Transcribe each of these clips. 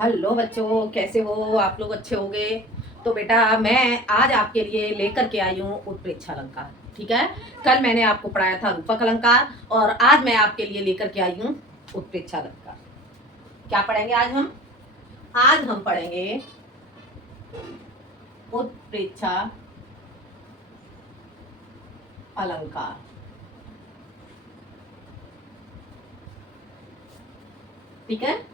Hello बच्चों, कैसे हो आप लोग? अच्छे होंगे। तो बेटा, मैं आज आपके लिए लेकर के आई हूँ उत्प्रेक्षा अलंकार। ठीक है। कल मैंने आपको पढ़ाया था रूपक अलंकार और आज मैं आपके लिए लेकर के आई हूँ उत्प्रेक्षा अलंकार। क्या पढ़ेंगे आज हम? आज हम पढ़ेंगे उत्प्रेक्षा अलंकार। ठीक है।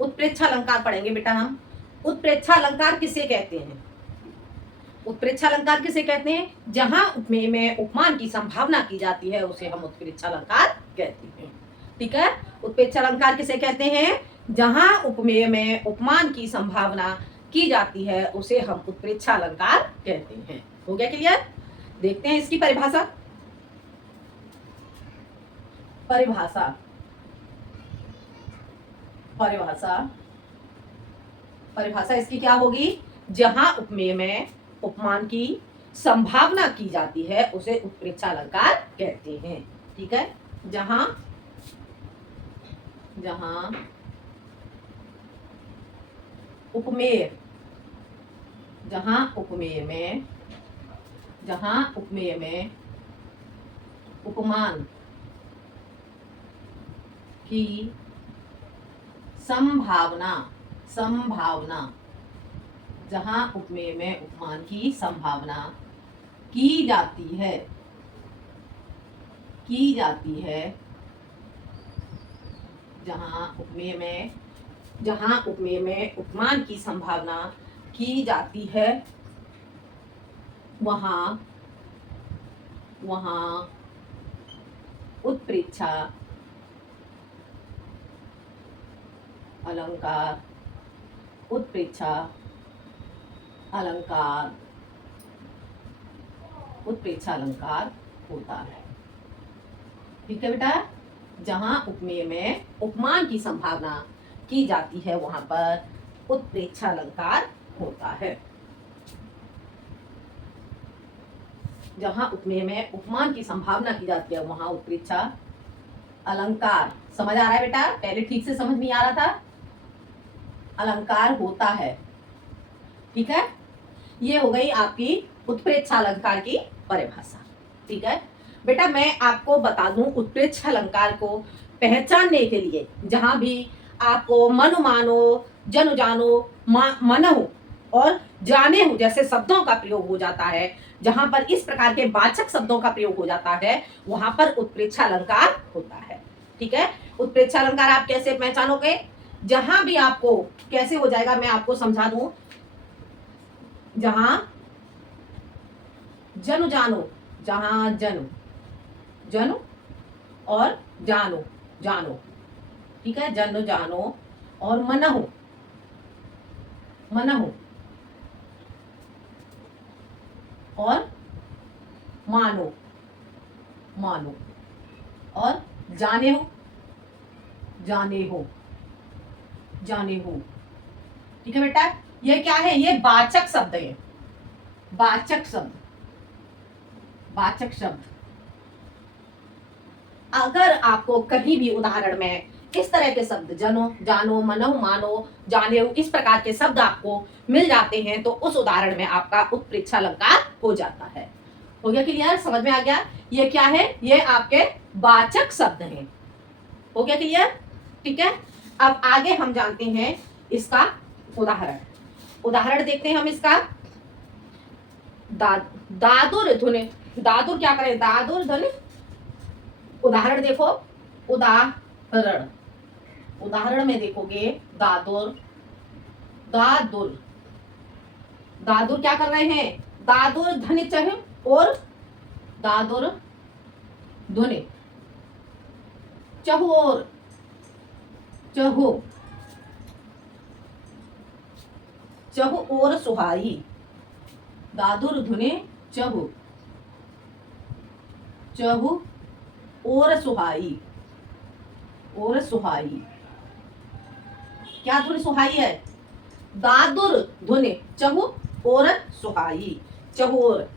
उत्प्रेक्षा अलंकार पढ़ेंगे बेटा हम। उत्प्रेक्षा अलंकार किसे कहते हैं? उत्प्रेक्षा अलंकार किसे कहते हैं? जहां उपमेय में उपमान की संभावना की जाती है उसे हम उत्प्रेक्षा अलंकार कहते हैं। ठीक है। उत्प्रेक्षा अलंकार किसे कहते हैं? जहां उपमेय में उपमान की संभावना की जाती है उसे हम उत्प्रेक्षा अलंकार कहते हैं। हो गया क्लियर? देखते हैं इसकी परिभाषा। परिभाषा परिभाषा परिभाषा इसकी क्या होगी? जहां उपमेय में उपमान की संभावना की जाती है उसे उत्प्रेक्षा अलंकार कहते हैं। ठीक है। जहां जहां उपमेय जहां उपमेय में उपमान की संभावना जहां उपमेय में उपमान की संभावना की जाती है जहां उपमेय में उपमान की संभावना की जाती है वहां उत्प्रेक्षा अलंकार उत्प्रेक्षा अलंकार होता है। ठीक है बेटा। जहां उपमेय में उपमान की संभावना की जाती है वहां पर उत्प्रेक्षा अलंकार होता है। जहां उपमेय में उपमान की संभावना की जाती है वहां उत्प्रेक्षा अलंकार। समझ आ रहा है बेटा? पहले ठीक से समझ नहीं आ रहा था। अलंकार होता है। ठीक है। ये हो गई आपकी उत्प्रेक्षा अलंकार की परिभाषा। ठीक है बेटा, मैं आपको बता दूं उत्प्रेक्षा अलंकार को पहचानने के लिए जहां भी आपको मनु मानो, जनु जानो, मनहु और जाने हो जैसे शब्दों का प्रयोग हो जाता है, जहां पर इस प्रकार के वाचक शब्दों का प्रयोग हो जाता है वहां पर उत्प्रेक्षा अलंकार होता है। ठीक है। उत्प्रेक्षा अलंकार आप कैसे पहचानोगे? जहां भी आपको कैसे हो जाएगा मैं आपको समझा दूं। जहां जनु जानो, जहां जनु और जानो। ठीक है। जनु जानो और मनहु और मानो और जाने हो। ठीक है बेटा। ये क्या है? ये वाचक शब्द है। वाचक शब्द अगर आपको कहीं भी उदाहरण में इस तरह के शब्द जनो, जानो, मनो, मानो, जाने इस प्रकार के शब्द आपको मिल जाते हैं तो उस उदाहरण में आपका उत्प्रेक्षा अलंकार हो जाता है। हो गया क्लियर? समझ में आ गया? ये क्या है? ये आपके वाचक शब्द हैं। हो गया क्लियर? ठीक है। अब आगे हम जानते हैं इसका उदाहरण देखते हैं हम इसका। दादुर धुन। दादुर क्या करें? दादुर धुन। उदाहरण देखो। उदाहरण में देखोगे दादुर क्या कर रहे हैं? दादुर धन चह और दादुर धुन चहु और सुहाई। दादुर धुने चहु और सुहाई। क्या धुन सुहाई है? दादुर धुन चहु और सुहाई। चहु और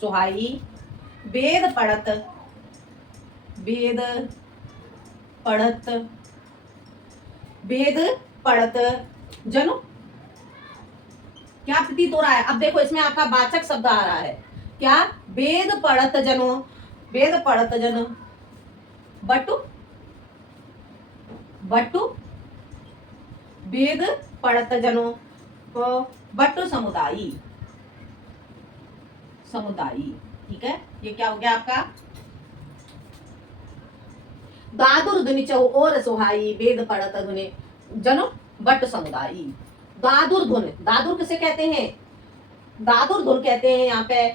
सुहाई। वेद पढ़त पढ़त जनु। क्या प्रतीत हो रहा है? अब देखो इसमें आपका वाचक शब्द आ रहा है क्या? वेद पढ़त जनु, वेद पढ़त जनु बटु, बटु वेद पढ़त जनु बटु समुदायी, समुदायी। ठीक है, ये क्या हो गया आपका? दादुर धुनि चौ और सुहाई वेद पढ़त धुनि जनु बट समुदायी। दादुर धुन, दादुर किसे कहते हैं? दादुर धुन कहते हैं यहाँ पे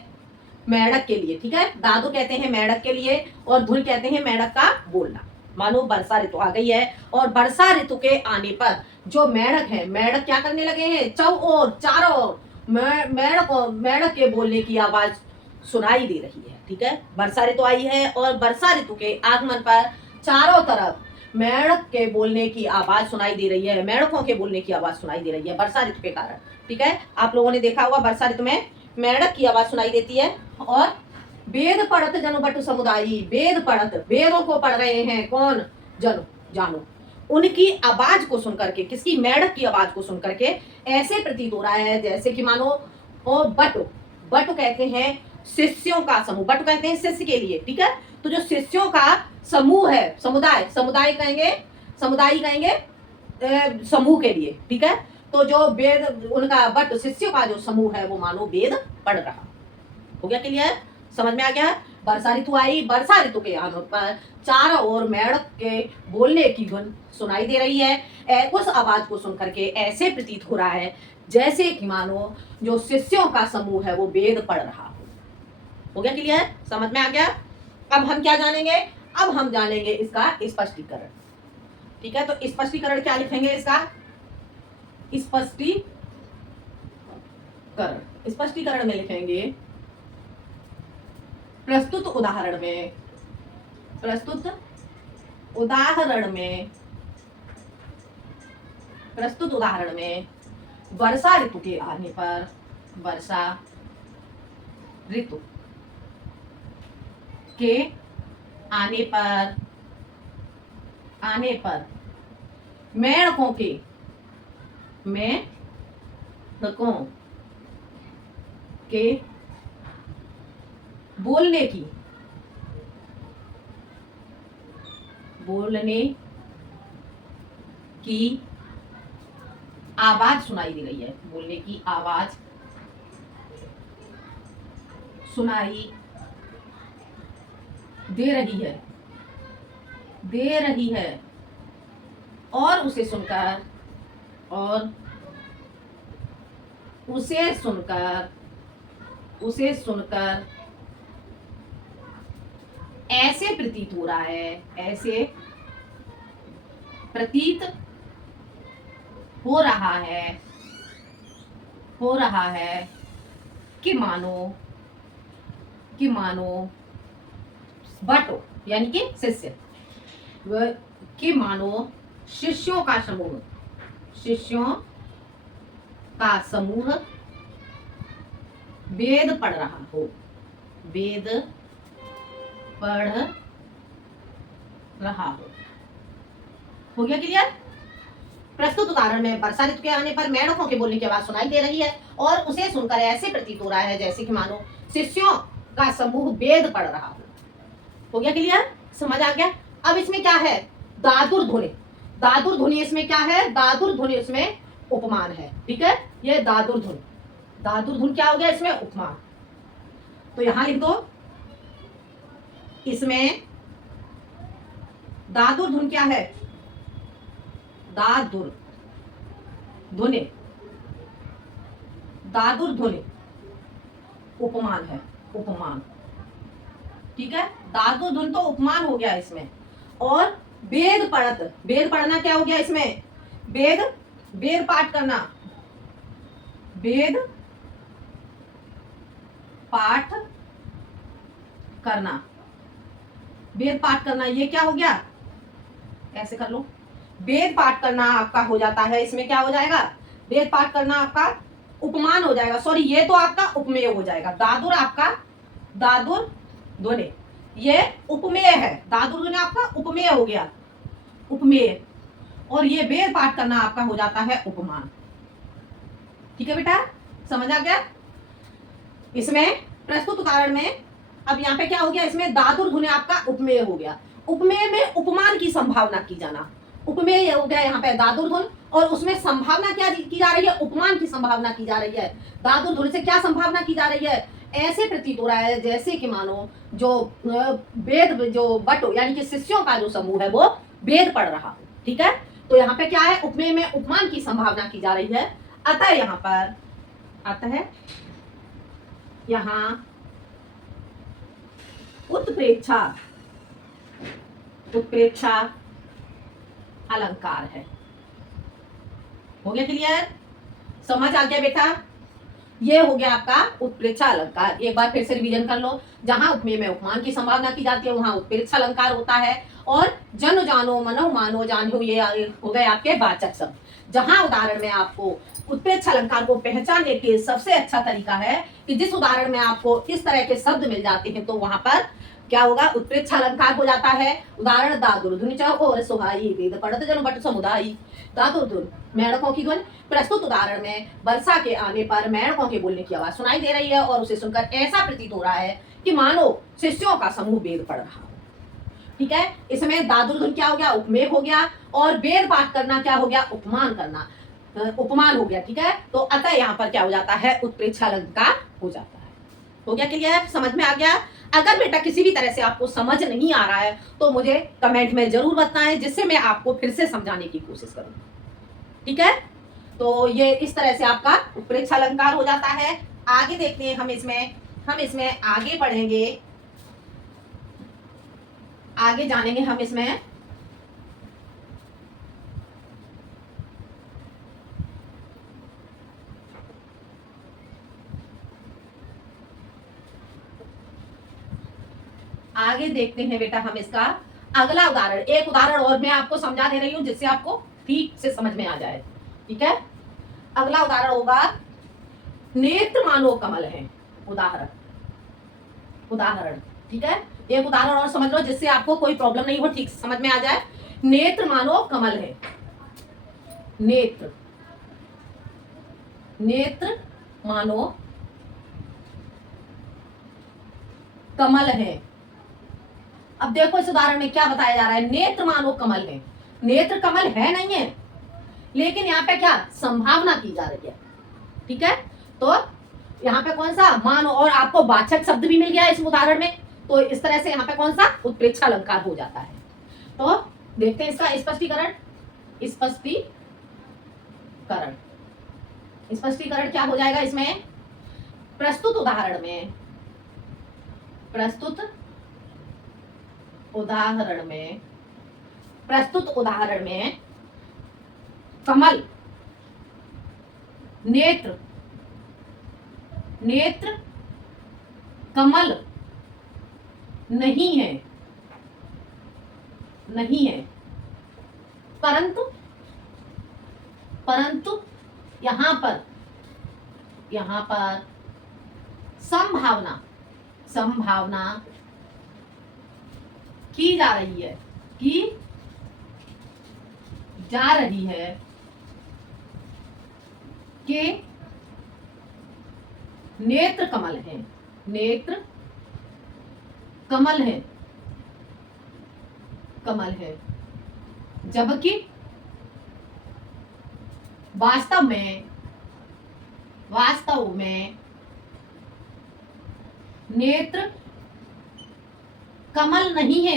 मेढक के लिए। ठीक है, दादुर कहते हैं मेढक के लिए और धुन कहते हैं मेढक का बोलना। मानो वर्षा ऋतु आ गई है और वर्षा ऋतु के आने पर जो मेढक है, मेढक क्या करने लगे हैं? चौ और चारों ओर मेढक के बोलने की आवाज सुनाई दे रही है। ठीक है, वर्षा ऋतु आई है और वर्षा ऋतु के आगमन पर चारों तरफ मेढक के बोलने की आवाज सुनाई दे रही है, मेढकों के बोलने की आवाज सुनाई दे रही है वर्षा ऋतु के कारण। ठीक है, आप लोगों ने देखा होगा वर्षा ऋतु में मेढक की आवाज सुनाई देती है। और वेद पढ़त जनु बटु समुदायी, वेद पढ़त, वेदों को पढ़ रहे हैं कौन? जनु, जानो। उनकी आवाज को सुनकर के, किसकी? मेढक की आवाज को सुनकर के ऐसे प्रतीत हो रहा है जैसे कि मानो ओ बटु, बटु कहते हैं शिष्यों का समूह, बटु कहते हैं शिष्य के लिए। ठीक है, तो जो शिष्यों का समूह है, समुदाय, समुदाय कहेंगे, समुदाय कहेंगे समूह के लिए। ठीक है, तो जो वेद उनका बट शिष्यों का जो समूह है वो मानो वेद पढ़ रहा। हो गया क्लियर? समझ में आ गया? वर्षा ऋतु आई, वर्षा ऋतु के आने पर चारों ओर मेढक के बोलने की धुन सुनाई दे रही है। उस आवाज को सुनकर के ऐसे प्रतीत हो रहा है जैसे कि मानो जो शिष्यों का समूह है वो वेद पढ़ रहा हो गया क्लियर? समझ में आ गया? अब हम क्या जानेंगे? अब हम जानेंगे इसका स्पष्टीकरण। ठीक है, तो स्पष्टीकरण क्या लिखेंगे इसका? स्पष्टीकरण, स्पष्टीकरण में लिखेंगे प्रस्तुत उदाहरण में, प्रस्तुत उदाहरण में, प्रस्तुत उदाहरण में वर्षा ऋतु के आने पर, वर्षा ऋतु के आने पर, आने पर मेढकों के, मेढकों के बोलने की, बोलने की आवाज सुनाई दे रही है, बोलने की आवाज सुनाई दे रही है, दे रही है। और उसे सुनकर, और उसे सुनकर, उसे सुनकर ऐसे प्रतीत हो रहा है, ऐसे प्रतीत हो रहा है, हो रहा है कि मानो, कि मानो बटो यानी कि शिष्य, कि मानो शिष्यों का समूह, शिष्यों का समूह वेद पढ़ रहा हो, वेद पढ़ रहा हो गया क्लियर? प्रस्तुत उदाहरण में वर्षा ऋतु के आने पर मेढकों के बोलने की आवाज सुनाई दे रही है और उसे सुनकर ऐसे प्रतीत हो रहा है जैसे कि मानो शिष्यों का समूह वेद पढ़ रहा हो गया क्लियर? समझ आ गया? अब इसमें क्या है? दादुर ध्वनि, दादुर ध्वनि इसमें क्या है? दादुर ध्वनि इसमें उपमान है। ठीक है, ये दादुर ध्वनि, दादुर धुन क्या हो गया? इसमें उपमान। तो यहां लिख दो, इसमें दादुर धुन क्या है? दादुर ध्वनि, दादुर ध्वनि उपमान है, उपमान। ठीक है, दादुर धुन तो उपमान हो गया इसमें। और वेद पढ़त, वेद पढ़ना क्या हो गया इसमें? वेद, वेद पाठ करना, वेद पाठ करना, वेद पाठ करना, ये क्या हो गया? ऐसे कर लो, वेद पाठ करना आपका हो जाता है, इसमें क्या हो जाएगा? वेद पाठ करना आपका उपमान हो जाएगा, सॉरी ये तो आपका उपमेय हो जाएगा। दादुर आपका, दादुर ध्वनि ये उपमेय है, दादुर ध्वनि आपका उपमेय हो गया, उपमेय। और ये वेद पाठ करना आपका हो जाता है उपमान। ठीक है बेटा, समझ आ गया? इसमें प्रस्तुत उदाहरण में अब यहाँ पे क्या हो गया, इसमें दादुर्धुन आपका उपमेय हो गया। उपमेय में उपमान की संभावना की जाना, उपमेय हो गया यहाँ पे दादुर्धुन, और उसमें संभावना क्या की जा रही है, उपमान की संभावना की जा रही है। दादुर्धुन से क्या संभावना की जा रही है, ऐसे प्रतीत हो रहा है जैसे कि मानो जो वेद जो बट यानी कि शिष्यों का जो समूह है वो वेद पढ़ रहा हो। ठीक है, तो यहाँ पे क्या है, उपमेय में उपमान की संभावना की जा रही है। अतः यहाँ पर यहाँ उत्प्रेक्षा अलंकार है। हो गया क्लियर, समझ आ गया बेटा? ये हो गया आपका उत्प्रेक्षा अलंकार। एक बार फिर से रिवीजन कर लो। जहां उपमेय में उपमान की संभावना की जाती है वहां उत्प्रेक्षा अलंकार होता है। और जन जानो मनो मानो जानो, ये हो गए आपके वाचक शब्द। जहां उदाहरण में आपको उत्प्रेक्षा अलंकार को पहचानने के सबसे अच्छा तरीका है कि जिस उदाहरण में आपको इस तरह के शब्द मिल जाते हैं तो वहां पर क्या होगा, उत्प्रेक्षा अलंकार हो जाता है। उदाहरण दादुर्धुन और सुहाई वेद पढ़त जन बट समुदायी। दादुर्धुन मेढ़कों की ध्वनि। प्रस्तुत उदाहरण में वर्षा के आने पर मेढ़कों के बोलने की आवाज सुनाई दे रही है और उसे सुनकर ऐसा प्रतीत हो रहा है कि मानो शिष्यों का समूह वेद पढ़ रहा हो। ठीक है, इसमें दादुर्धुन क्या हो गया, उपमेय हो गया, और वेद पाठ करना क्या हो गया, उपमान करना, उपमान हो गया। ठीक है, तो अतः यहाँ पर क्या हो जाता है, उत्प्रेक्षा अलंकार हो जाता है। हो गया क्लियर, समझ में आ गया? अगर बेटा किसी भी तरह से आपको समझ नहीं आ रहा है तो मुझे कमेंट में जरूर बताएं, जिससे मैं आपको फिर से समझाने की कोशिश करूं। ठीक है, तो ये इस तरह से आपका उत्प्रेक्षा अलंकार हो जाता है। आगे देखते हैं हम इसमें आगे पढ़ेंगे, आगे जानेंगे हम इसमें। आगे देखते हैं बेटा हम इसका अगला उदाहरण। एक उदाहरण और मैं आपको समझा दे रही हूं जिससे आपको ठीक से समझ में आ जाए। ठीक है, अगला उदाहरण होगा नेत्र मानो कमल है। उदाहरण ठीक है, एक उदाहरण और समझ लो जिससे आपको कोई प्रॉब्लम नहीं हो, ठीक से समझ में आ जाए। नेत्र मानो कमल है। नेत्र मानो कमल है। अब देखो इस उदाहरण में क्या बताया जा रहा है, नेत्र मानो कमल है। नेत्र कमल है नहीं है, लेकिन यहाँ पे क्या संभावना की जा रही है। ठीक है, तो यहाँ पे कौन सा मानो, और आपको वाचक शब्द भी मिल गया इस उदाहरण में, तो इस तरह से यहाँ पे कौन सा उत्प्रेक्षा अलंकार हो जाता है। तो देखते हैं इसका स्पष्टीकरण क्या हो जाएगा इसमें। प्रस्तुत उदाहरण में कमल नेत्र कमल नहीं है, परंतु यहाँ पर संभावना की जा रही है कि नेत्र कमल है, जबकि वास्तव में नेत्र कमल नहीं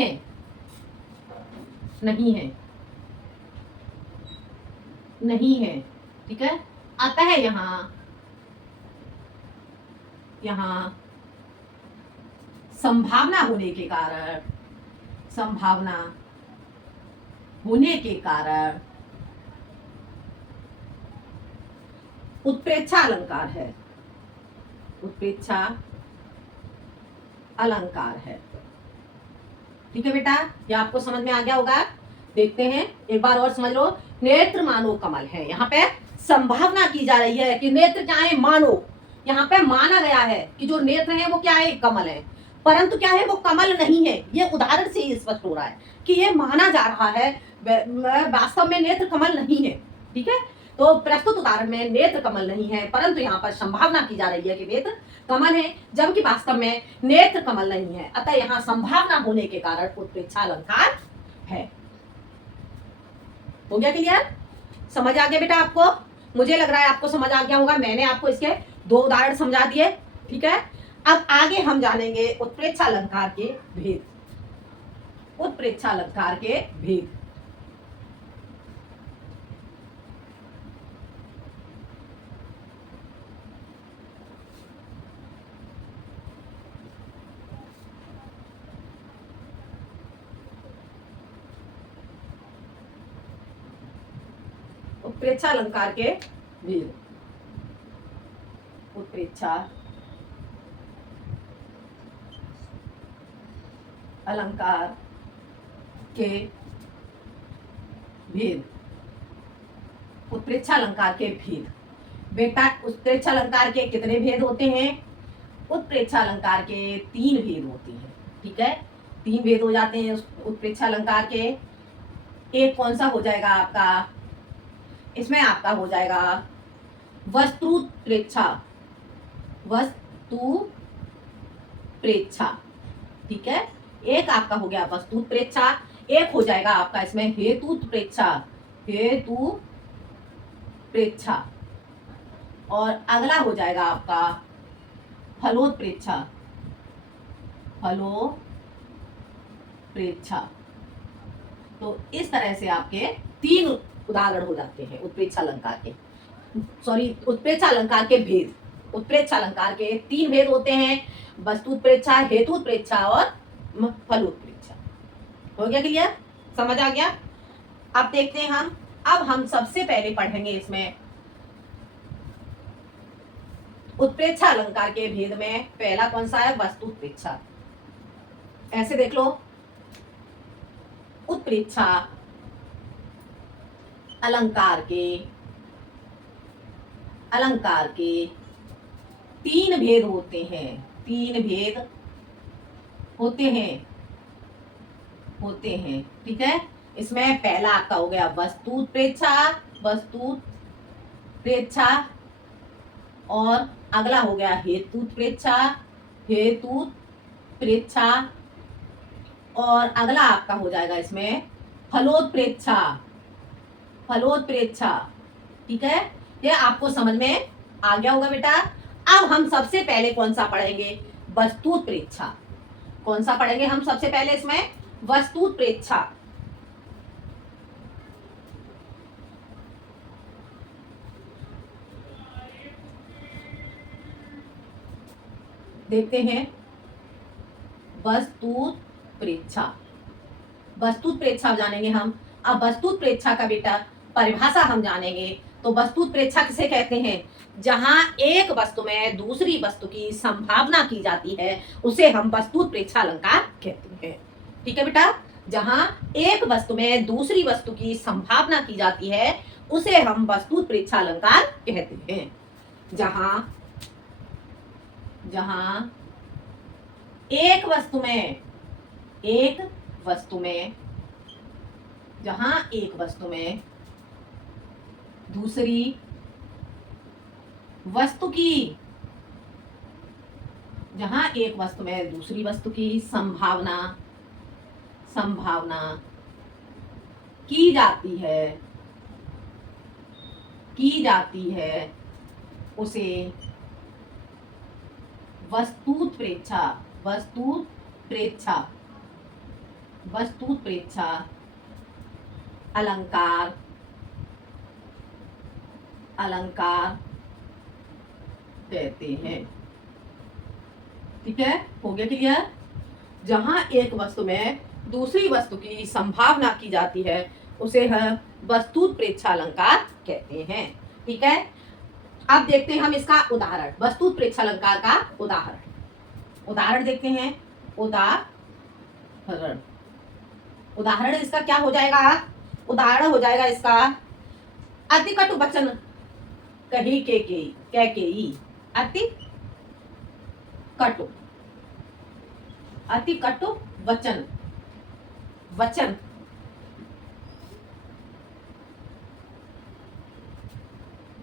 है। ठीक है, अतः यहाँ संभावना होने के कारण उत्प्रेक्षा अलंकार है। ठीक है बेटा, ये आपको समझ में आ गया होगा। देखते हैं एक बार और समझ लो। नेत्र मानो कमल है, यहाँ पे संभावना की जा रही है कि नेत्र क्या है, मानो। यहाँ पे माना गया है कि जो नेत्र है वो क्या है, कमल है। परंतु क्या है, वो कमल नहीं है। ये उदाहरण से ही स्पष्ट हो रहा है कि ये माना जा रहा है वास्तव में नेत्र कमल नहीं है। ठीक है, तो प्रस्तुत उदाहरण में नेत्र कमल नहीं है, परंतु यहाँ पर संभावना की जा रही है कि नेत्र कमल है, जबकि वास्तव में नेत्र कमल नहीं है। अतः यहाँ संभावना होने के कारण उत्प्रेक्षा अलंकार है। हो गया क्लियर? समझ आ गया बेटा आपको? मुझे लग रहा है आपको समझ आ गया होगा। मैंने आपको इसके 2 उदाहरण समझा दिए। ठीक है, अब आगे हम जानेंगे उत्प्रेक्षा अलंकार के भेद। उत्प्रेक्षा अलंकार के भेद। उत्प्रेक्षा अलंकार के भेद। उत्प्रेक्षा अलंकार के भेद। उत्प्रेक्षा अलंकार के भेद। बेटा, उत्प्रेक्षा अलंकार के कितने भेद होते हैं? उत्प्रेक्षा अलंकार के 3 भेद होते हैं। ठीक है, 3 भेद हो जाते हैं उत्प्रेक्षा अलंकार के। एक कौन सा हो जाएगा आपका? इसमें आपका हो जाएगा वस्तुत्प्रेक्षा। वस्तुप्रेक्षा। ठीक है, एक आपका हो गया वस्तुत्प्रेक्षा, एक हो जाएगा आपका इसमें हेतुत्प्रेक्षा। हेतुप्रेक्षा। और अगला हो जाएगा आपका फलोत्प्रेक्षा। फलोत्प्रेक्षा। तो इस तरह से आपके 3 उदाहरण हो जाते हैं उत्प्रेक्षा अलंकार के। सॉरी, उत्प्रेक्षा अलंकार के भेद। उत्प्रेक्षा अलंकार के 3 भेद होते हैं, वस्तुत्प्रेक्षा, हेतुत्प्रेक्षा और फलोत्प्रेक्षा। हो गया क्लियर? समझ आ गया? अब देखते हैं हम। अब हम सबसे पहले पढ़ेंगे इसमें उत्प्रेक्षा अलंकार के भेद में पहला कौन सा है? वस्तुत्प्रेक्षा। ऐसे देख लो, उत्प्रेक्षा अलंकार के 3 भेद होते हैं। 3 भेद होते हैं। ठीक है, इसमें पहला आपका हो गया वस्तुत्प्रेक्षा, और अगला हो गया हेतुत्प्रेक्षा, और अगला आपका हो जाएगा इसमें फलोत्प्रेक्षा। ठीक है, ये आपको समझ में आ गया होगा बेटा। अब हम सबसे पहले कौन सा पढ़ेंगे? वस्तुत्प्रेक्षा। कौन सा पढ़ेंगे हम सबसे पहले इसमें? वस्तुत्प्रेक्षा। देखते हैं वस्तुत्प्रेक्षा जानेंगे हम। अब वस्तुत्प्रेक्षा का बेटा परिभाषा हम जानेंगे। तो वस्तुत्प्रेक्षा किसे कहते हैं? जहां एक वस्तु में दूसरी वस्तु की संभावना की जाती है, उसे हम वस्तुत्प्रेक्षा अलंकार कहते हैं। ठीक है बेटा, जहां एक वस्तु में दूसरी वस्तु की संभावना की जाती है, उसे हम वस्तुत्प्रेक्षा अलंकार कहते हैं। जहां एक वस्तु में दूसरी वस्तु की संभावना की जाती है, उसे वस्तुत्प्रेक्षा अलंकार कहते हैं। ठीक है, हो गया क्लियर? जहां एक वस्तु में दूसरी वस्तु की संभावना की जाती है, उसे हम वस्तुत्प्रेक्षा अलंकार कहते हैं। ठीक है, अब देखते हैं हम इसका उदाहरण। वस्तुत्प्रेक्षा अलंकार का उदाहरण देखते हैं। उदाहरण इसका क्या हो जाएगा? उदाहरण हो जाएगा इसका अति कटु वचन कही कैकेयी। अति कटु अति कटु वचन, वचन,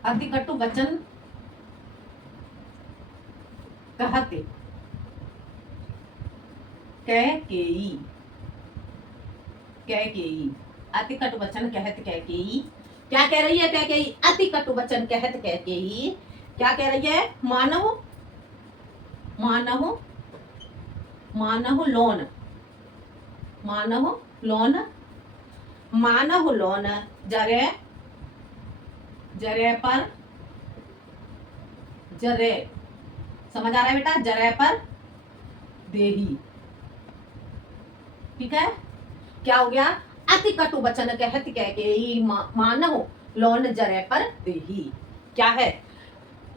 अति कटु वचन कहते कैकेयी, कैकेयी, अति कटु वचन कहत कैकेयी। क्या कह रही है कैकेयी? अति कटु वचन कहत कैकेयी क्या कह रही है? मानव, मानव, मानव लोन, मानव लोन, मानव लोन जरे, जरे पर, जरे, समझ आ रहा है बेटा? जरे पर देही। ठीक है, क्या हो गया? अति कटु वचन कहत कैकेयी मानव लोन जरे पर देही। क्या है?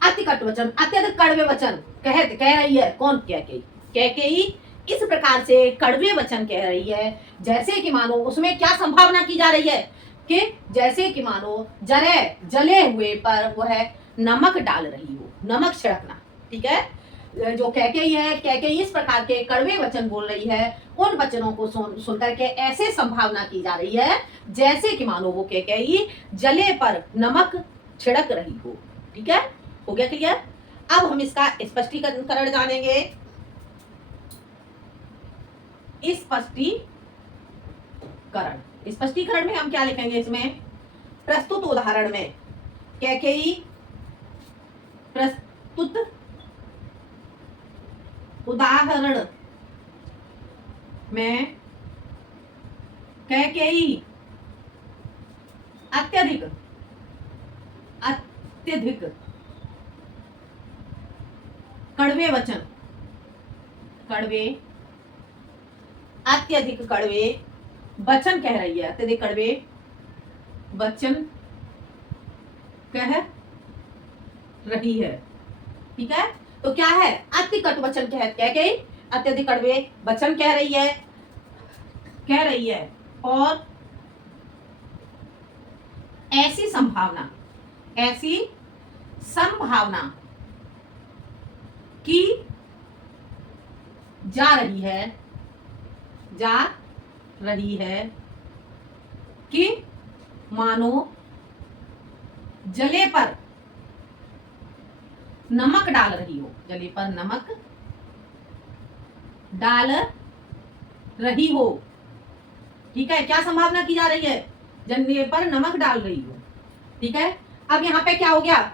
अति कटु वचन, अत्यधिक कड़वे वचन कहत, कह रही है कौन? कैकेयी। कैकेयी इस प्रकार से कड़वे वचन कह रही है जैसे कि मानो उसमें क्या संभावना की जा रही है कि जैसे कि मानो जरे, जले हुए पर वह नमक डाल रही हो, नमक छिड़कना। ठीक है, जो कैकेयी है, कैकेयी इस प्रकार के कड़वे वचन बोल रही है, उन वचनों को सुन करके ऐसे संभावना की जा रही है जैसे कि मानो वो कैकेयी जले पर नमक छिड़क रही हो। ठीक है, हो गया क्लियर? अब हम इसका स्पष्टीकरण जानेंगे। स्पष्टीकरण, स्पष्टीकरण में हम क्या लिखेंगे? इसमें प्रस्तुत उदाहरण में कैकेयी प्रस्तुत उदाहरण में कैकेयी अत्यधिक, अत्यधिक कड़वे वचन, कड़वे, अत्यधिक कड़वे वचन कह रही है, अत्यधिक कड़वे वचन कह रही है। ठीक है, तो क्या है? अति कटु वचन कह गई, अत्यधिक कड़वे वचन कह रही है, कह रही है, और ऐसी संभावना, ऐसी संभावना की जा रही है, जा रही है कि मानो जले पर नमक डाल रही हो, जले पर नमक डाल रही हो। ठीक है, क्या संभावना की जा रही है? जले पर नमक डाल रही हो। ठीक है, अब यहाँ पे क्या हो गया?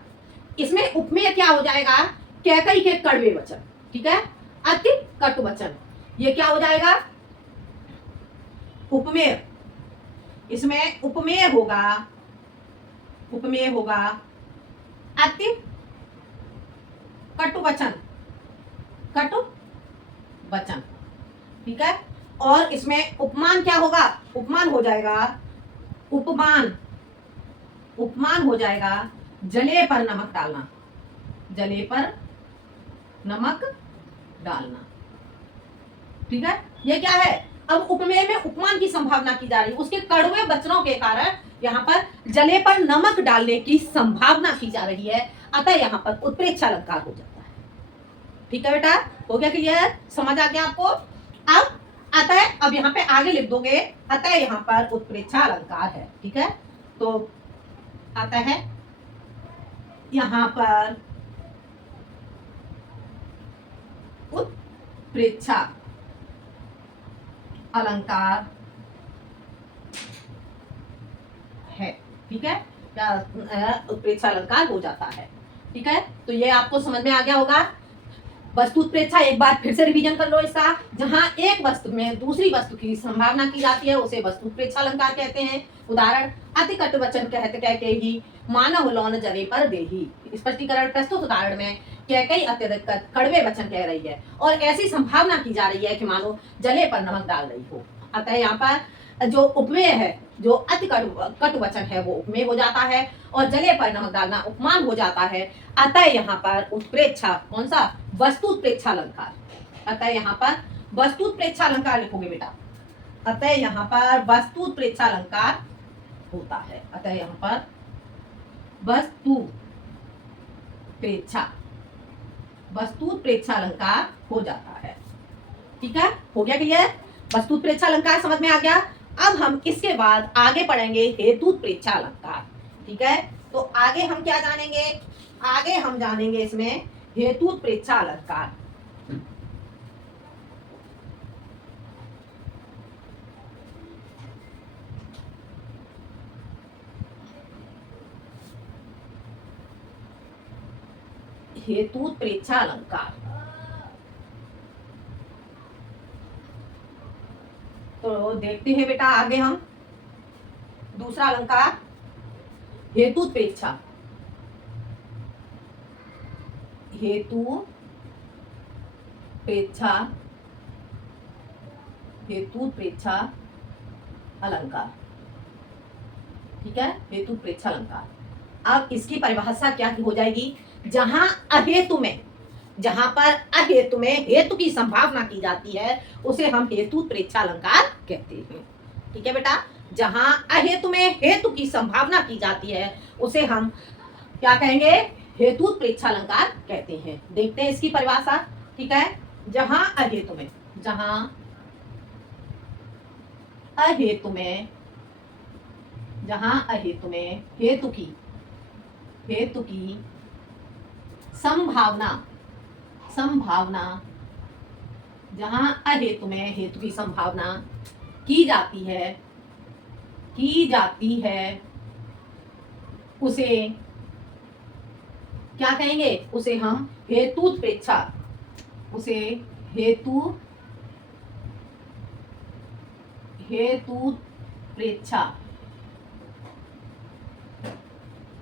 इसमें उपमेय क्या हो जाएगा? कैकेयी के कड़वे वचन। ठीक है, अति कटु वचन, ये क्या हो जाएगा? उपमेय। इसमें उपमेय होगा, उपमेय होगा अति कटु वचन, कटु वचन। ठीक है, और इसमें उपमान क्या होगा? उपमान हो जाएगा, उपमान, उपमान हो जाएगा जले पर नमक डालना, जले पर नमक डालना। ठीक है, ये क्या है? अब उपमेय में उपमान की संभावना की जा रही है, उसके कड़वे वचनों के कारण यहाँ पर जले पर नमक डालने की संभावना की जा रही है, अतः यहाँ पर उत्प्रेक्षा अलंकार हो जाता है। ठीक है बेटा, हो गया क्लियर? समझ आ गया आपको? अब अतः, अब यहाँ पे आगे लिख दोगे, अतः यहाँ पर उत्प्रेक्षा अलंकार है। ठीक है, तो अतः यहाँ पर उत्प्रेक्षा अलंकार है। ठीक है, उत्प्रेक्षा अलंकार हो जाता है। ठीक है, तो ये आपको समझ में आ गया होगा। वस्तु उत्प्रेक्षा एक बार फिर से रिवीजन कर लो इसका। जहां एक वस्तु में दूसरी वस्तु की संभावना की जाती है उसे वस्तु उत्प्रेक्षा अलंकार कहते हैं। उदाहरण, अति कटु वचन कहत कैकेयी मानव लोन जले पर देही। स्पष्टीकरण, प्रस्तुत उदाहरण में कैकेयी अत्यधिक कड़वे वचन कह रही है और ऐसी संभावना की जा रही है कि मानो जले पर नमक डाल रही हो। अतः यहाँ पर जो उपमेय है, जो अति कटु वचन है वो उपमेय हो जाता है और जले पर नमक डालना उपमान हो जाता है। अतः यहाँ पर उत्प्रेक्षा, कौन सा? वस्तु उत्प्रेक्षा अलंकार। अतः यहाँ पर वस्तु उत्प्रेक्षा अलंकार लिखोगे बेटा। अतः यहाँ पर वस्तु उत्प्रेक्षा अलंकार होता है। अतः यहाँ पर वस्तु प्रेक्षा, वस्तु प्रेक्षा अलंकार हो जाता है। ठीक है, हो गया क्लियर? वस्तु प्रेक्षा अलंकार समझ में आ गया। अब हम इसके बाद आगे पढ़ेंगे हेतु प्रेक्षा अलंकार। ठीक है, तो आगे हम क्या जानेंगे? आगे हम जानेंगे इसमें हेतु प्रेक्षा अलंकार। हेतु प्रेक्षा अलंकार, तो देखते हैं बेटा आगे हम दूसरा अलंकार हेतु प्रेक्षा। हेतु प्रेक्षा, हेतु प्रेक्षा अलंकार। ठीक है, हेतु प्रेक्षा अलंकार। अब इसकी परिभाषा क्या हो जाएगी? जहां अहेतु में, जहां पर अहेतु में हेतु की संभावना की जाती है उसे हम हेतु प्रेक्षा अलंकार कहते हैं। ठीक है बेटा, जहां अहेतु में हेतु की संभावना की जाती है उसे हम क्या कहेंगे? हेतु प्रेक्षा अलंकार कहते हैं। देखते हैं इसकी परिभाषा। ठीक है, जहां अहेतु में, जहां अहेतु में, जहां अहेतु में हेतु की संभावना, संभावना, जहां अहेतु में हेतु की संभावना की जाती है उसे क्या कहेंगे? उसे हम हेतु प्रेक्षा, उसे हेतु प्रेक्षा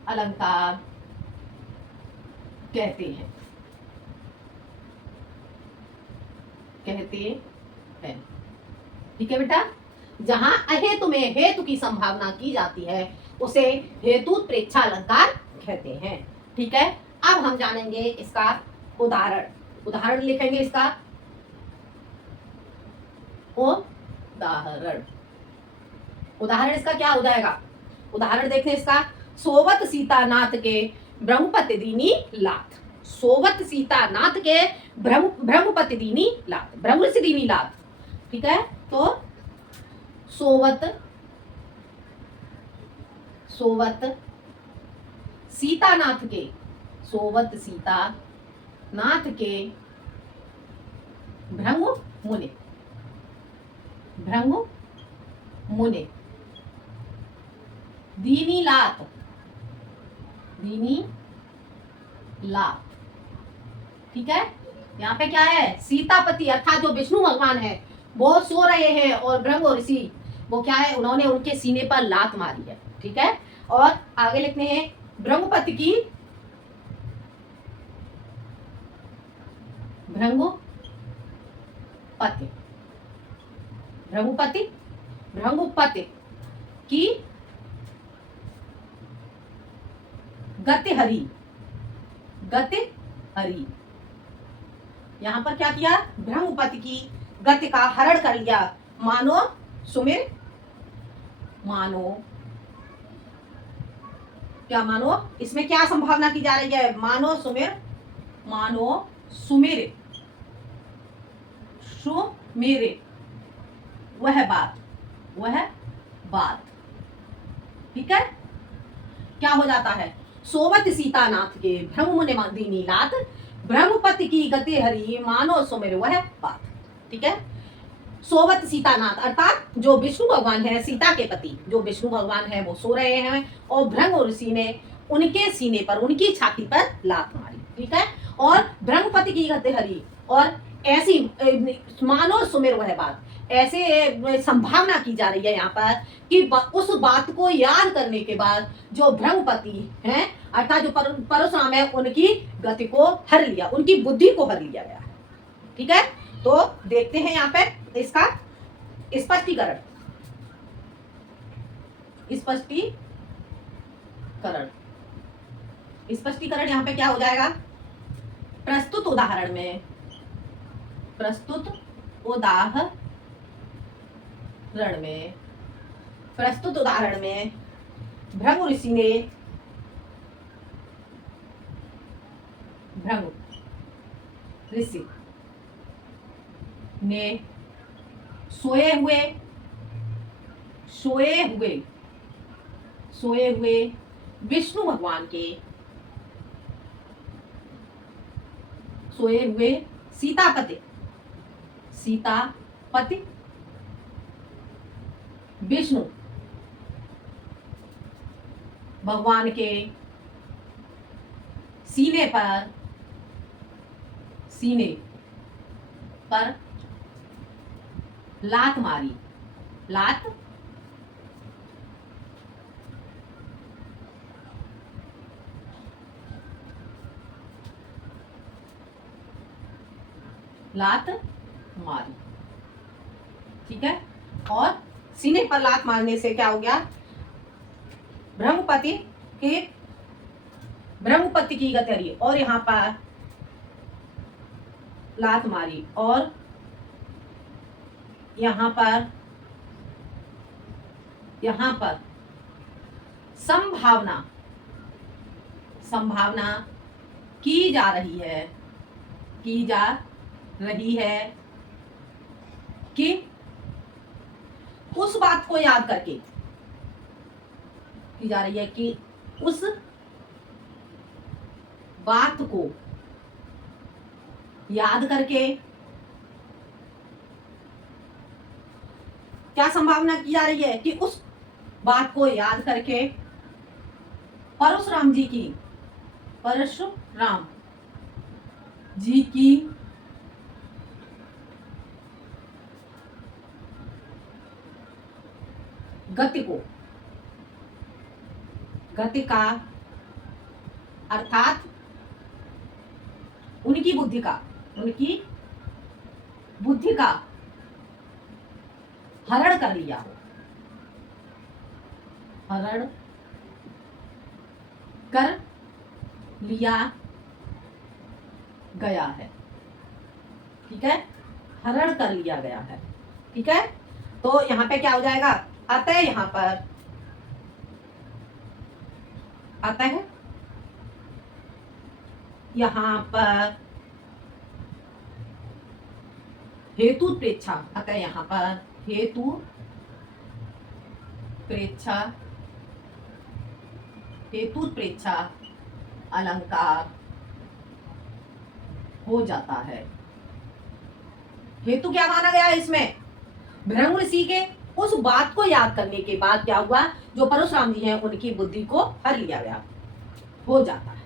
अलंकार कहते हैं, ठीक है बेटा, जहां अहेतु में हेतु की संभावना की जाती है उसे हेतु प्रेक्षा अलंकार कहते हैं। ठीक है, अब हम जानेंगे इसका उदाहरण। उदाहरण लिखेंगे इसका, उदाहरण। उदाहरण इसका क्या हो जाएगा? उदाहरण देखते हैं इसका। सोवत सीतानाथ के ब्रह्मपति दीनी लात। सोवत सीतानाथ के ब्रह्मपति दीनी लात, ब्रह्म से दीनी लात। ठीक है, तो सोवत सीतानाथ के, सोवत सीतानाथ के भृंग मुने दीनी लात, ठीक है। यहाँ पे क्या है? सीतापति अर्थात जो विष्णु भगवान है वो सो रहे हैं और ब्रह्म ऋषि वो क्या है, उन्होंने उनके सीने पर लात मारी है। ठीक है, और आगे लिखते हैं ब्रह्मपति की, ब्रह्मपति की गति हरी। यहां पर क्या किया? ब्रह्मपति की गति का हरण कर लिया। मानो क्या मानो, इसमें क्या संभावना की जा रही है? मानो सुमिर वह बात। ठीक है, क्या हो जाता है? सोवत सीतानाथ के ब्रह्ममुनि लात, ब्रह्मपति की गति हरी, मानो सुमिर वह बात। ठीक है, सोवत सीतानाथ अर्थात जो विष्णु भगवान है, सीता के पति जो विष्णु भगवान है वो सो रहे हैं और ब्रह्म ऋषि ने उनके सीने पर, उनकी छाती पर लात मारी। ठीक है, और ब्रह्मपति की गति हरी, और ऐसी मानो सुमिर वह बात, ऐसे संभावना की जा रही है यहाँ पर कि उस बात को याद करने के बाद जो ब्रह्मपति हैं अर्थात जो परशुराम है उनकी गति को हर लिया, उनकी बुद्धि को हर लिया गया। ठीक है, तो देखते हैं यहाँ पे इसका स्पष्टीकरण। स्पष्टीकरण यहाँ पे क्या हो जाएगा? प्रस्तुत उदाहरण में भृंग ऋषि ने ने सोए हुए सोए हुए सोए हुए विष्णु भगवान के सोए हुए सीतापति विष्णु भगवान के सीने पर लात मारी। लात मारी, ठीक है। और सीने पर लात मारने से क्या हो गया, ब्रह्मपति की गति रही और यहां पर लात मारी और यहां पर संभावना की जा रही है कि उस बात को याद करके की जा रही है कि उस बात को याद करके क्या संभावना की जा रही है कि उस बात को याद करके परशुराम जी की गति का अर्थात उनकी बुद्धि का हरण कर लिया हो, हरण कर लिया गया है, ठीक है। हरण कर लिया गया है, ठीक है। तो यहां पे क्या हो जाएगा, अतः यहां पर हेतु प्रेक्षा, अतः यहां पर हेतु प्रेक्षा अलंकार हो जाता है। हेतु क्या माना गया है इसमें, भृंग ऋषि के उस बात को याद करने के बाद क्या हुआ, जो परशुराम जी हैं उनकी बुद्धि को हर लिया गया, हो जाता है।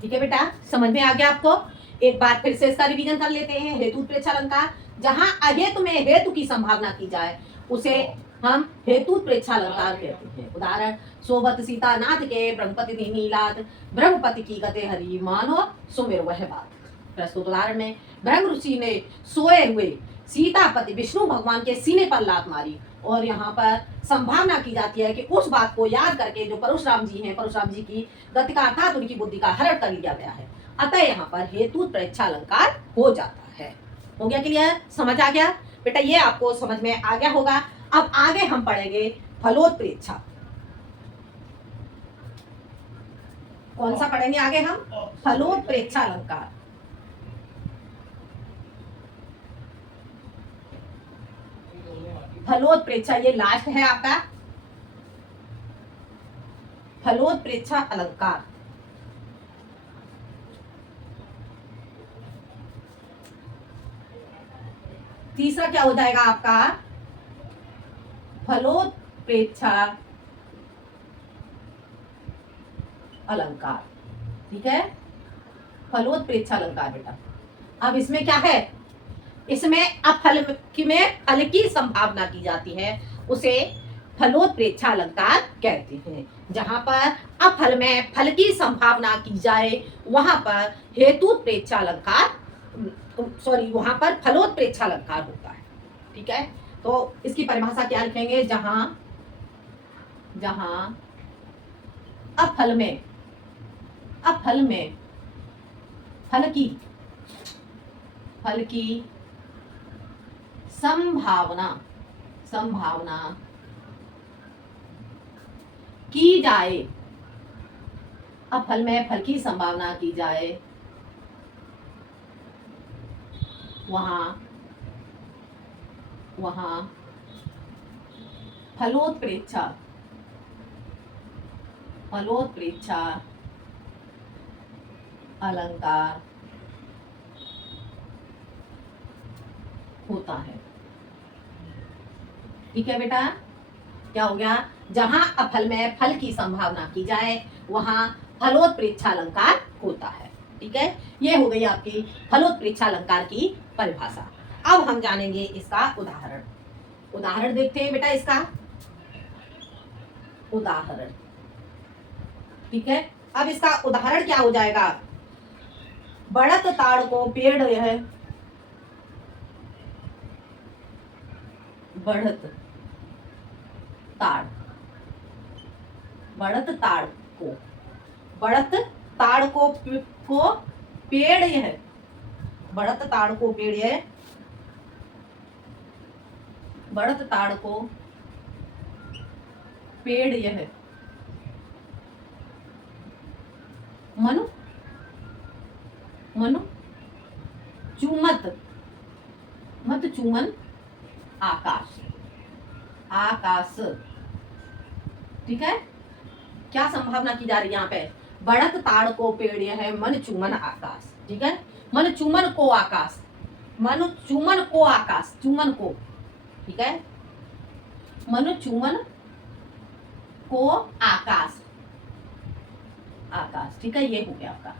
ठीक है बेटा, समझ में आ गया आपको। एक बार फिर से इसका रिवीजन कर लेते हैं। हेतु प्रेक्षा अलंकार, जहां अहेतु में हेतु की संभावना की जाए उसे हम हेतु प्रेक्षा अलंकार कहते हैं। उदाहरण, सोबत सीता नाथ के ब्रह्मपति दीनी लात, ब्रह्मपति की गते हरि मानो सुमेर वह बात। प्रस्तुत उदाहरण में भृंग ऋषि ने सोए हुए सीतापति विष्णु भगवान के सीने पर लात मारी और यहाँ पर संभावना की जाती है कि उस बात को याद करके जो परशुराम जी हैं, परशुराम जी की गति का अर्थात उनकी बुद्धि का हरण कर लिया गया है। अतः यहाँ पर हेतु प्रेक्षा अलंकार हो जाता है। हो गया क्लियर, समझ आ गया बेटा, ये आपको समझ में आ गया होगा। अब आगे हम पढ़ेंगे फलोत्प्रेक्षा। कौन सा पढ़ेंगे आगे हम, फलोत्प्रेक्षा अलंकार। फलोत्प्रेक्षा ये लास्ट है आपका, फलोत्प्रेक्षा अलंकार। तीसरा क्या हो जाएगा आपका, फलोत्प्रेक्षा अलंकार। ठीक है, फलोत्प्रेक्षा अलंकार बेटा। अब इसमें क्या है, इसमें फल की संभावना की जाती है, उसे फलोत्प्रेक्षा अलंकार कहते हैं। जहां पर अफल में फल की संभावना की जाए वहां पर हेतु प्रेक्षा अलंकार, वहां पर फलोत्प्रेक्षा अलंकार होता है। ठीक है, तो इसकी परिभाषा क्या लिखेंगे, जहां अफल में फल की संभावना की जाए, फल में फल की संभावना की जाए वहां वहां फलोत्प्रेक्षा फलोत्प्रेक्षा अलंकार होता है। ठीक है बेटा, क्या हो गया? जहां अफल में फल की संभावना की जाए वहां फलोत्प्रेक्षा अलंकार होता है। ठीक है, ये हो गई आपकी फलोत्प्रेक्षा अलंकार की परिभाषा। अब हम जानेंगे इसका उदाहरण। उदाहरण देखते हैं बेटा इसका उदाहरण। ठीक है, अब इसका उदाहरण क्या हो जाएगा? बढ़त ताड़ को पेड़ है, बढ़त ताड़, बढ़त ताड़ को, बढ़त ताड़ को पेड़ यह, बढ़त ताड़ को पेड़ यह, बढ़त ताड़ को पेड़ यह मनु मनु चूमत मत चूमन आकाश, आकाश। ठीक है, क्या संभावना की जा रही है यहाँ पे? बढ़त ताड़ को पेड़ यह है, मन चूमन आकाश। ठीक है, मन चूमन को आकाश, मन चूमन को आकाश, चूमन को। ठीक है, मन चूमन को आकाश, आकाश। ठीक है, ये हो गया आपका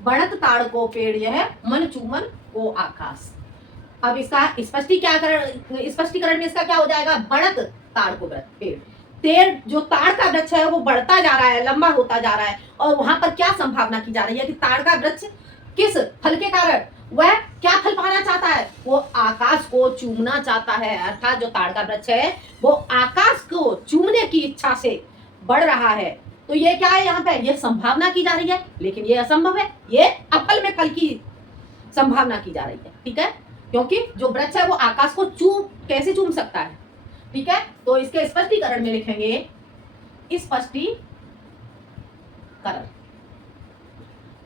बढ़त ताड़ को पेड़ यह, मन चूमन को आकाश। अब इसका स्पष्टीकरण में इसका क्या हो जाएगा? बढ़त ताड़ को पेड़, जो ताड़ का वृक्ष है वो बढ़ता जा रहा है, लंबा होता जा रहा है, और वहां पर क्या संभावना की जा रही है कि ताड़ का वृक्ष किस फल के कारण वह क्या फल पाना चाहता है? वो आकाश को चूमना चाहता है। अर्थात जो ताड़ का वृक्ष है वो आकाश को चूमने की इच्छा से बढ़ रहा है। तो ये क्या है? यहाँ पे ये संभावना की जा रही है, लेकिन ये असंभव है। ये अफल में फल की संभावना की जा रही है। ठीक है, क्योंकि जो वृक्ष है वो आकाश को कैसे चूम सकता है? ठीक है, तो इसके स्पष्टीकरण में लिखेंगे स्पष्टीकरण।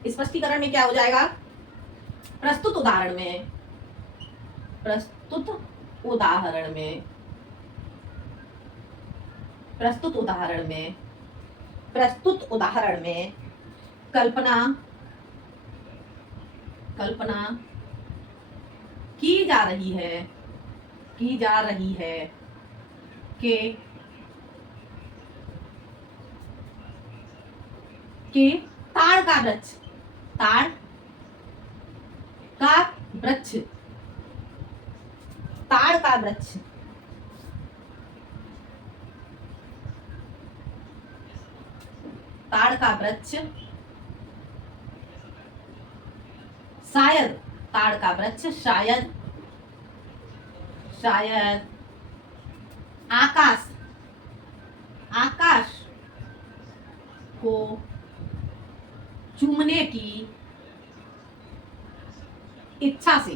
स्पष्टीकरण में क्या हो जाएगा? प्रस्तुत उदाहरण में, प्रस्तुत उदाहरण में, प्रस्तुत उदाहरण में, प्रस्तुत उदाहरण में कल्पना कल्पना की जा रही है कि ताड़ का वृक्ष, ताड़ का वृक्ष, ताड़ का वृक्ष ताड़ का वृक्ष शायद, ताड़ का वृक्ष शायद आकाश को चूमने की इच्छा से,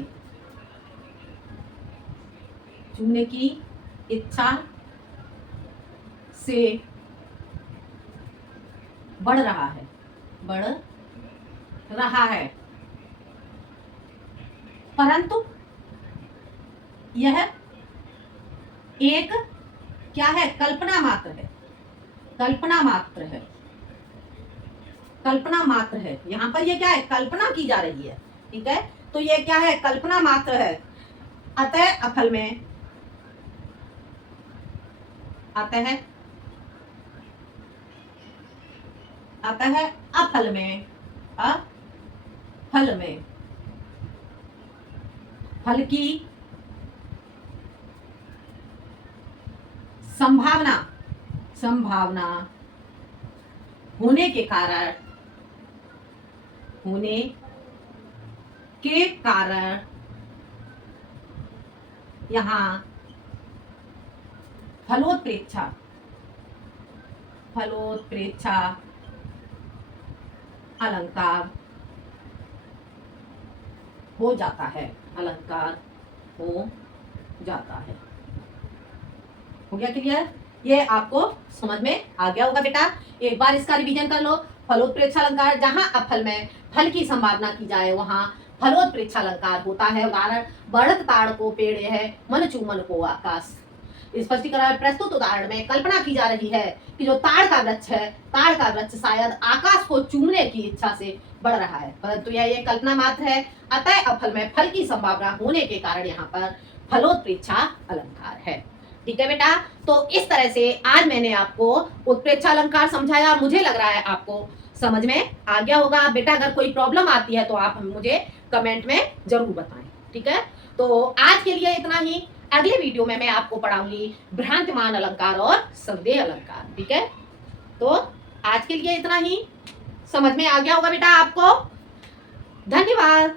चूमने की इच्छा से बढ़ रहा है, परंतु यह एक क्या है? कल्पना मात्र है, कल्पना मात्र है। यहाँ पर ये क्या है? कल्पना की जा रही है। ठीक है, तो ये क्या है? कल्पना मात्र है। अतः अफल में, अतः अफल में, फल की संभावना होने के कारण यहाँ फलोत्प्रेक्षा अलंकार हो जाता है, अलंकार हो जाता है। हो गया क्लियर? ये आपको समझ में आ गया होगा बेटा। एक बार इसका रिवीजन कर लो। फलोत्प्रेक्षा अलंकार, जहां अफल में फल की संभावना की जाए वहां फलोत्प्रेक्षा अलंकार होता है। उदाहरण, बढ़त ताड़ को पेड़ है, मन चूमन को आकाश। स्पष्टीकरण, प्रस्तुत उदाहरण में कल्पना की जा रही है कि जो ताड़ का वृक्ष है, ताड़ का वृक्ष शायद आकाश को चूमने की इच्छा से बढ़ रहा है, परंतु यह कल्पना मात्र है। अतः अफल में फल की संभावना होने के कारण यहाँ पर फलोत्प्रेक्षा अलंकार है। ठीक है बेटा, तो इस तरह से आज मैंने आपको उत्प्रेक्षा अलंकार समझाया। मुझे लग रहा है आपको समझ में आ गया होगा। बेटा अगर कोई प्रॉब्लम आती है तो आप मुझे कमेंट में जरूर बताएं। ठीक है, तो आज के लिए इतना ही। अगले वीडियो में मैं आपको पढ़ाऊंगी भ्रांतिमान अलंकार और संदेह अलंकार। ठीक है, तो आज के लिए इतना ही। समझ में आ गया होगा बेटा आपको। धन्यवाद।